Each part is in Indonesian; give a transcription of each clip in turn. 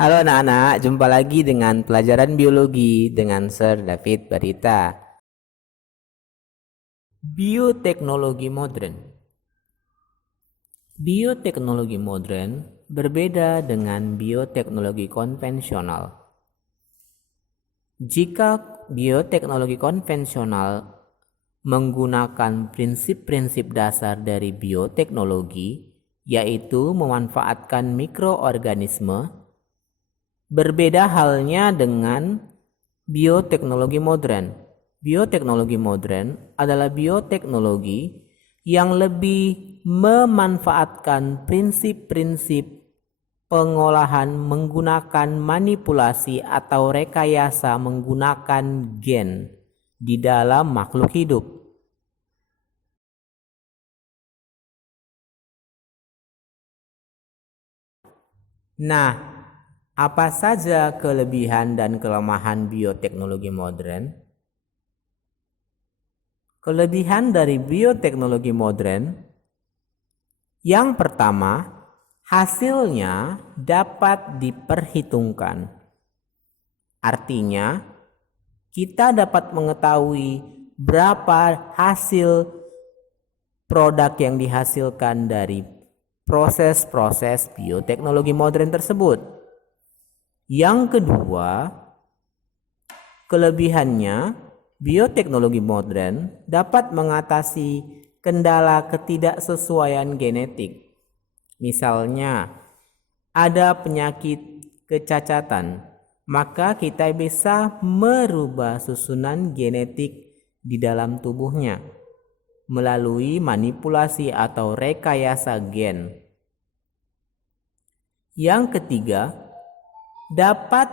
Halo anak-anak, jumpa lagi dengan pelajaran biologi dengan Sir David Barita. Bioteknologi modern. Bioteknologi modern berbeda dengan bioteknologi konvensional. Jika bioteknologi konvensional menggunakan prinsip-prinsip dasar dari bioteknologi, yaitu memanfaatkan mikroorganisme, berbeda halnya dengan bioteknologi modern. Bioteknologi modern adalah bioteknologi yang lebih memanfaatkan prinsip-prinsip pengolahan menggunakan manipulasi atau rekayasa menggunakan gen di dalam makhluk hidup. Nah, apa saja kelebihan dan kelemahan bioteknologi modern? Kelebihan dari bioteknologi modern, yang pertama, hasilnya dapat diperhitungkan. Artinya, kita dapat mengetahui berapa hasil produk yang dihasilkan dari proses-proses bioteknologi modern tersebut. Yang kedua, kelebihannya, bioteknologi modern dapat mengatasi kendala ketidaksesuaian genetik. Misalnya, ada penyakit kecacatan, maka kita bisa merubah susunan genetik di dalam tubuhnya melalui manipulasi atau rekayasa gen. Yang ketiga, dapat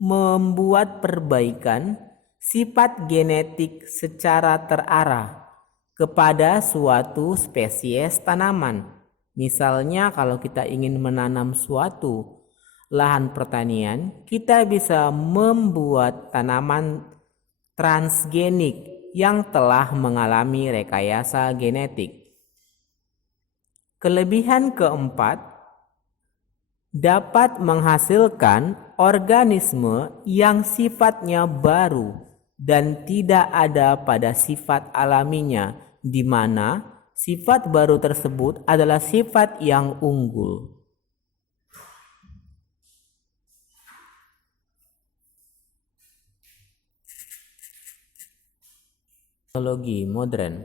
membuat perbaikan sifat genetik secara terarah kepada suatu spesies tanaman. Misalnya kalau kita ingin menanam suatu lahan pertanian, kita bisa membuat tanaman transgenik yang telah mengalami rekayasa genetik. Kelebihan keempat, dapat menghasilkan organisme yang sifatnya baru dan tidak ada pada sifat alaminya, di mana sifat baru tersebut adalah sifat yang unggul. Teknologi modern.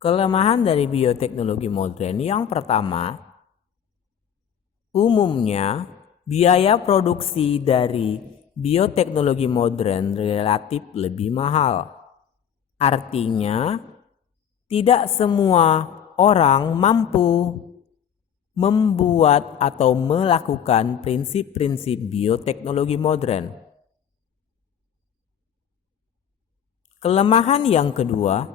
Kelemahan dari bioteknologi modern yang pertama, umumnya biaya produksi dari bioteknologi modern relatif lebih mahal. Artinya, tidak semua orang mampu membuat atau melakukan prinsip-prinsip bioteknologi modern. Kelemahan yang kedua,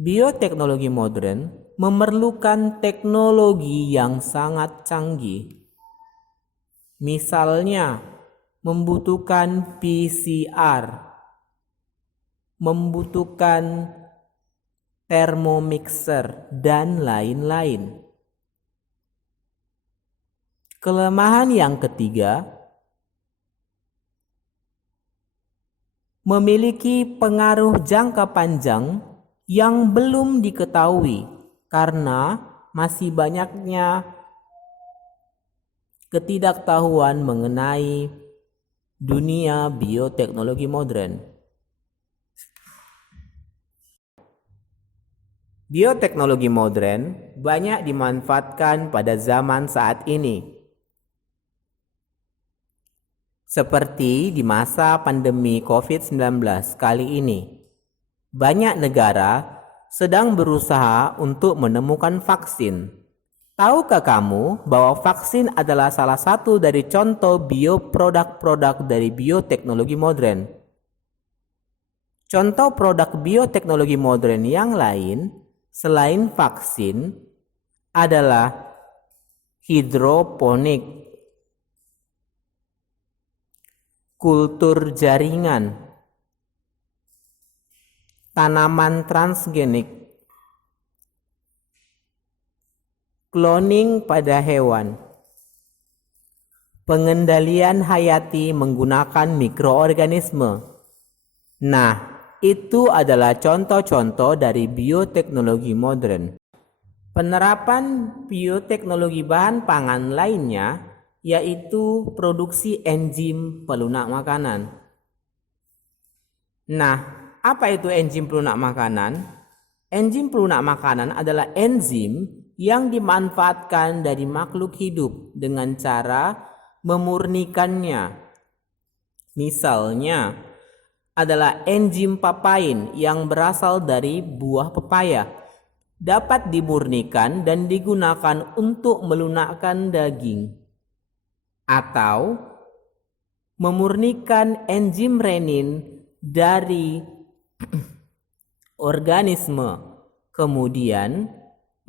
bioteknologi modern memerlukan teknologi yang sangat canggih. Misalnya, membutuhkan PCR, membutuhkan thermomixer, dan lain-lain. Kelemahan yang ketiga, memiliki pengaruh jangka panjang yang belum diketahui karena masih banyaknya ketidaktahuan mengenai dunia bioteknologi modern. Bioteknologi modern banyak dimanfaatkan pada zaman saat ini, seperti di masa pandemi COVID-19 kali ini. Banyak negara sedang berusaha untuk menemukan vaksin. Tahukah kamu bahwa vaksin adalah salah satu dari contoh bioproduk-produk dari bioteknologi modern? Contoh produk bioteknologi modern yang lain selain vaksin adalah hidroponik, kultur jaringan, tanaman transgenik, cloning pada hewan, pengendalian hayati menggunakan mikroorganisme. Nah, itu adalah contoh-contoh dari bioteknologi modern. Penerapan bioteknologi bahan pangan lainnya yaitu produksi enzim pelunak makanan. Nah, apa itu enzim pelunak makanan? Enzim pelunak makanan adalah enzim yang dimanfaatkan dari makhluk hidup dengan cara memurnikannya. Misalnya adalah enzim papain yang berasal dari buah pepaya. Dapat dimurnikan dan digunakan untuk melunakkan daging. Atau memurnikan enzim renin dari organisme, kemudian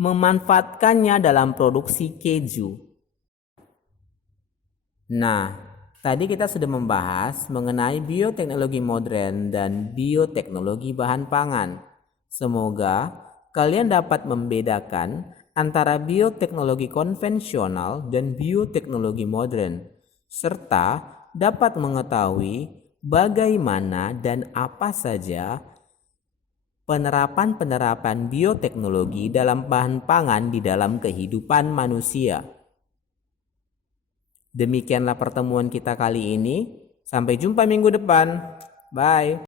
memanfaatkannya dalam produksi keju. Nah, tadi kita sudah membahas mengenai bioteknologi modern dan bioteknologi bahan pangan. Semoga kalian dapat membedakan antara bioteknologi konvensional dan bioteknologi modern, serta dapat mengetahui bagaimana dan apa saja penerapan-penerapan bioteknologi dalam bahan pangan di dalam kehidupan manusia. Demikianlah pertemuan kita kali ini. Sampai jumpa minggu depan. Bye.